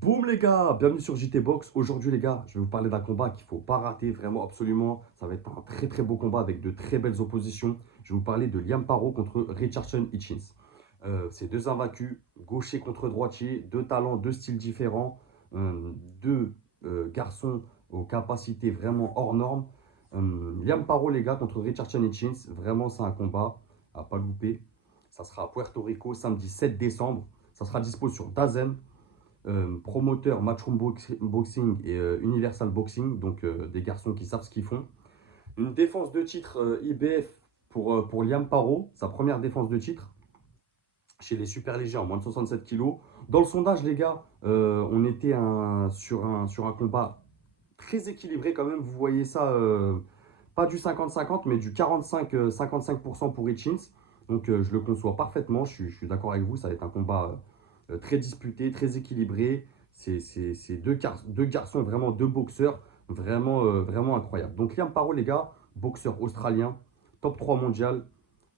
Boum les gars, bienvenue sur JT Box. Aujourd'hui les gars, je vais vous parler d'un combat qu'il ne faut pas rater, vraiment absolument. Ça va être un très très beau combat avec de très belles oppositions. Je vais vous parler de Liam Paro contre Richardson Hitchins. C'est deux invaincus, gaucher contre droitier, deux talents, deux styles différents, deux garçons aux capacités vraiment hors normes. Liam Paro les gars contre Richardson Hitchins, vraiment c'est un combat à pas louper. Ça sera à Puerto Rico samedi 7 décembre. Ça sera dispo sur DAZN promoteur Matchroom Boxing et Universal Boxing, donc des garçons qui savent ce qu'ils font. Une défense de titre IBF pour Liam Paro, sa première défense de titre chez les super légers en moins de 67 kilos. Dans le sondage, les gars, on était sur un combat très équilibré quand même. Vous voyez ça, pas du 50-50, mais du 45-55% pour Hitchins. Donc je le conçois parfaitement, je suis d'accord avec vous, ça va être un combat très disputé, très équilibré. C'est deux garçons, vraiment deux boxeurs, vraiment, vraiment incroyables. Donc Liam Paro, les gars, boxeur australien, top 3 mondial,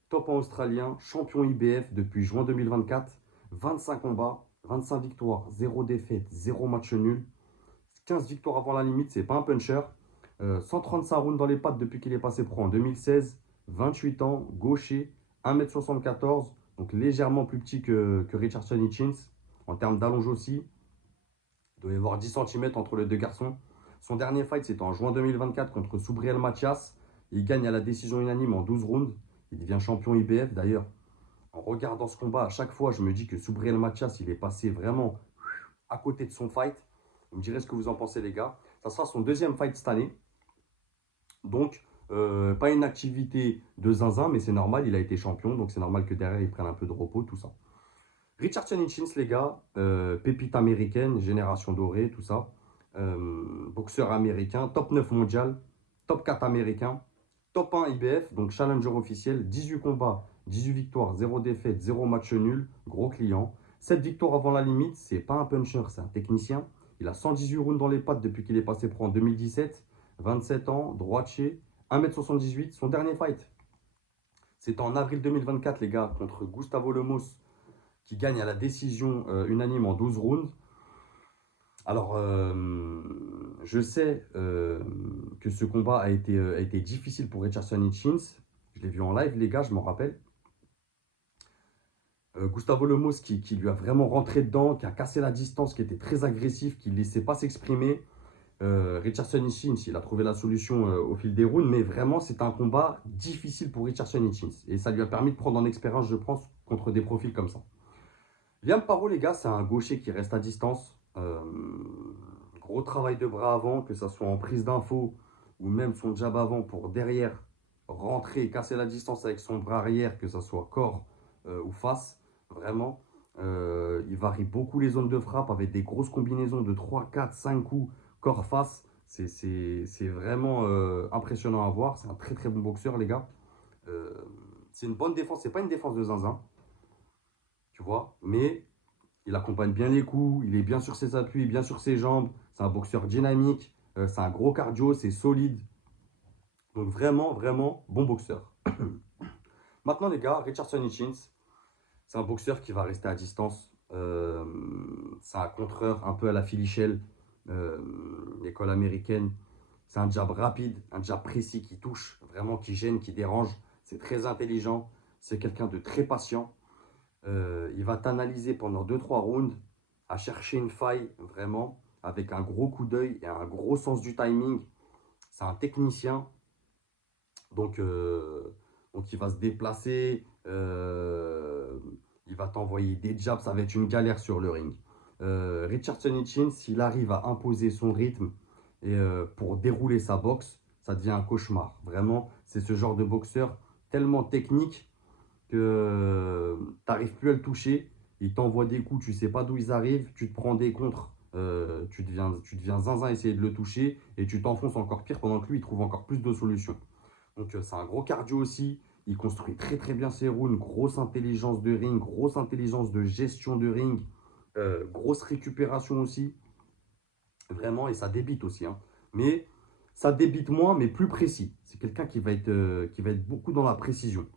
top 1 australien, champion IBF depuis juin 2024, 25 combats, 25 victoires, 0 défaite, 0 match nul, 15 victoires avant la limite, c'est pas un puncher. 135 rounds dans les pattes depuis qu'il est passé pro en 2016, 28 ans, gaucher, 1m74, donc légèrement plus petit que Richardson Hitchins. En termes d'allonge aussi, il doit y avoir 10 centimètres entre les deux garçons. Son dernier fight, c'était en juin 2024 contre Subriel Matias. Il gagne à la décision unanime en 12 rounds. Il devient champion IBF. D'ailleurs, en regardant ce combat, à chaque fois, je me dis que Subriel Matias, il est passé vraiment à côté de son fight. Vous me direz ce que vous en pensez, les gars. Ça sera son deuxième fight cette année. Donc, pas une activité de zinzin, mais c'est normal, il a été champion. Donc, c'est normal que derrière, il prenne un peu de repos, tout ça. Richardson Hitchins, les gars, pépite américaine, génération dorée, tout ça. Boxeur américain, top 9 mondial, top 4 américain, top 1 IBF, donc challenger officiel, 18 combats, 18 victoires, 0 défaite, 0 match nul, gros client. 7 victoires avant la limite, c'est pas un puncher, c'est un technicien. Il a 118 rounds dans les pattes depuis qu'il est passé pro en 2017, 27 ans, droitier, 1m78, son dernier fight. C'était en avril 2024, les gars, contre Gustavo Lemos, qui gagne à la décision unanime en 12 rounds. Alors, je sais que ce combat a été difficile pour Richardson Hitchins. Je l'ai vu en live, les gars, je m'en rappelle. Gustavo Lemos qui lui a vraiment rentré dedans, qui a cassé la distance, qui était très agressif, qui ne laissait pas s'exprimer. Richardson Hitchins, il a trouvé la solution au fil des rounds, mais vraiment, c'est un combat difficile pour Richardson Hitchins. Et ça lui a permis de prendre en expérience, je pense, contre des profils comme ça. Liam Paro, les gars, c'est un gaucher qui reste à distance. Gros travail de bras avant, que ce soit en prise d'info ou même son jab avant pour derrière rentrer, casser la distance avec son bras arrière, que ce soit corps ou face. Vraiment, il varie beaucoup les zones de frappe avec des grosses combinaisons de 3, 4, 5 coups corps-face. C'est vraiment impressionnant à voir. C'est un très très bon boxeur, les gars. Euh, c'est une bonne défense. C'est pas une défense de zinzin, tu vois, mais il accompagne bien les coups, il est bien sur ses appuis, bien sur ses jambes. C'est un boxeur dynamique, c'est un gros cardio, c'est solide. Donc vraiment, vraiment bon boxeur. Maintenant les gars, Richardson Hitchins, c'est un boxeur qui va rester à distance. C'est un contreur un peu à la Philichelle, l'école américaine. C'est un jab rapide, un jab précis qui touche, vraiment qui gêne, qui dérange. C'est très intelligent, c'est quelqu'un de très patient. Il va t'analyser pendant 2-3 rounds, à chercher une faille vraiment, avec un gros coup d'œil et un gros sens du timing. C'est un technicien, donc, donc il va se déplacer, il va t'envoyer des jabs, ça va être une galère sur le ring. Richardson Hitchins, s'il arrive à imposer son rythme et pour dérouler sa boxe, ça devient un cauchemar. Vraiment, c'est ce genre de boxeur tellement technique que tu n'arrives plus à le toucher. Il t'envoie des coups, tu ne sais pas d'où ils arrivent, tu te prends des contres, tu deviens zinzin à essayer de le toucher et tu t'enfonces encore pire pendant que lui il trouve encore plus de solutions. Donc c'est un gros cardio aussi. Il construit très très bien ses rounds, grosse intelligence de ring, grosse intelligence de gestion de ring, grosse récupération aussi. Vraiment, et ça débite aussi, hein. Mais ça débite moins, mais plus précis. C'est quelqu'un qui va être beaucoup dans la précision.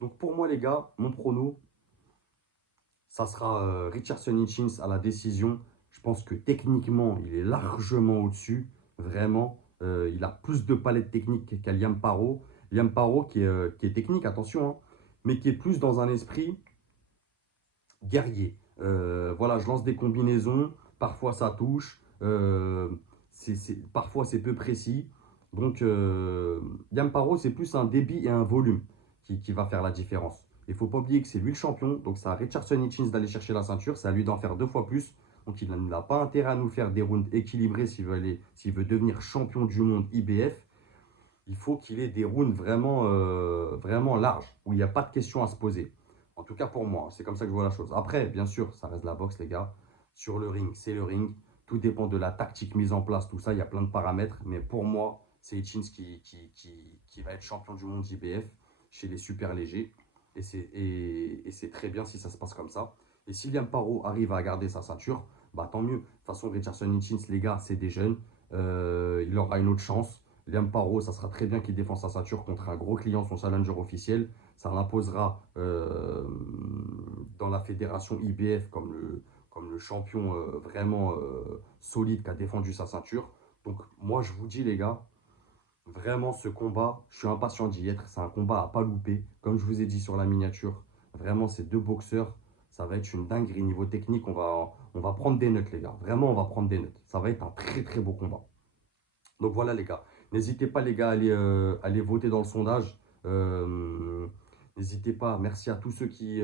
Donc pour moi, les gars, mon prono, ça sera Richardson Hitchins à la décision. Je pense que techniquement, il est largement au-dessus. Vraiment, il a plus de palette technique qu'à Liam Paro. Liam Paro qui est technique, attention, hein, mais qui est plus dans un esprit guerrier. Voilà, je lance des combinaisons, parfois ça touche, parfois c'est peu précis. Donc, Liam Paro, c'est plus un débit et un volume qui va faire la différence. Il ne faut pas oublier que c'est lui le champion, donc c'est à Richardson Hitchens d'aller chercher la ceinture, c'est à lui d'en faire 2 fois plus. Donc il n'a pas intérêt à nous faire des rounds équilibrés s'il veut devenir champion du monde IBF. Il faut qu'il ait des rounds vraiment larges, où il n'y a pas de questions à se poser. En tout cas pour moi, c'est comme ça que je vois la chose. Après, bien sûr, ça reste la boxe, les gars. Sur le ring, c'est le ring. Tout dépend de la tactique mise en place, tout ça, il y a plein de paramètres. Mais pour moi, c'est Hitchens qui va être champion du monde IBF chez les super légers. Et c'est très bien si ça se passe comme ça. Et si Liam Paro arrive à garder sa ceinture, bah tant mieux. De toute façon, Richardson Hitchens, les gars, c'est des jeunes. Il aura une autre chance. Liam Paro, ça sera très bien qu'il défende sa ceinture contre un gros client, son challenger officiel. Ça l'imposera dans la fédération IBF comme le champion vraiment solide qui a défendu sa ceinture. Donc moi je vous dis les gars, vraiment ce combat, je suis impatient d'y être. C'est un combat à pas louper. Comme je vous ai dit sur la miniature, vraiment ces deux boxeurs, ça va être une dinguerie niveau technique. On va prendre des notes les gars. Vraiment on va prendre des notes. Ça va être un très très beau combat. Donc voilà les gars. N'hésitez pas les gars à aller voter dans le sondage. Euh, N'hésitez pas. Merci à tous ceux qui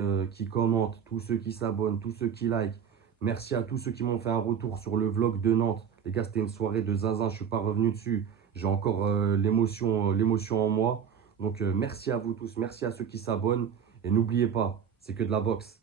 commentent, tous ceux qui s'abonnent, tous ceux qui like. Merci à tous ceux qui m'ont fait un retour sur le vlog de Nantes. Les gars, c'était une soirée de zinzin. Je ne suis pas revenu dessus. J'ai encore l'émotion en moi. Donc merci à vous tous. Merci à ceux qui s'abonnent. Et n'oubliez pas, c'est que de la boxe.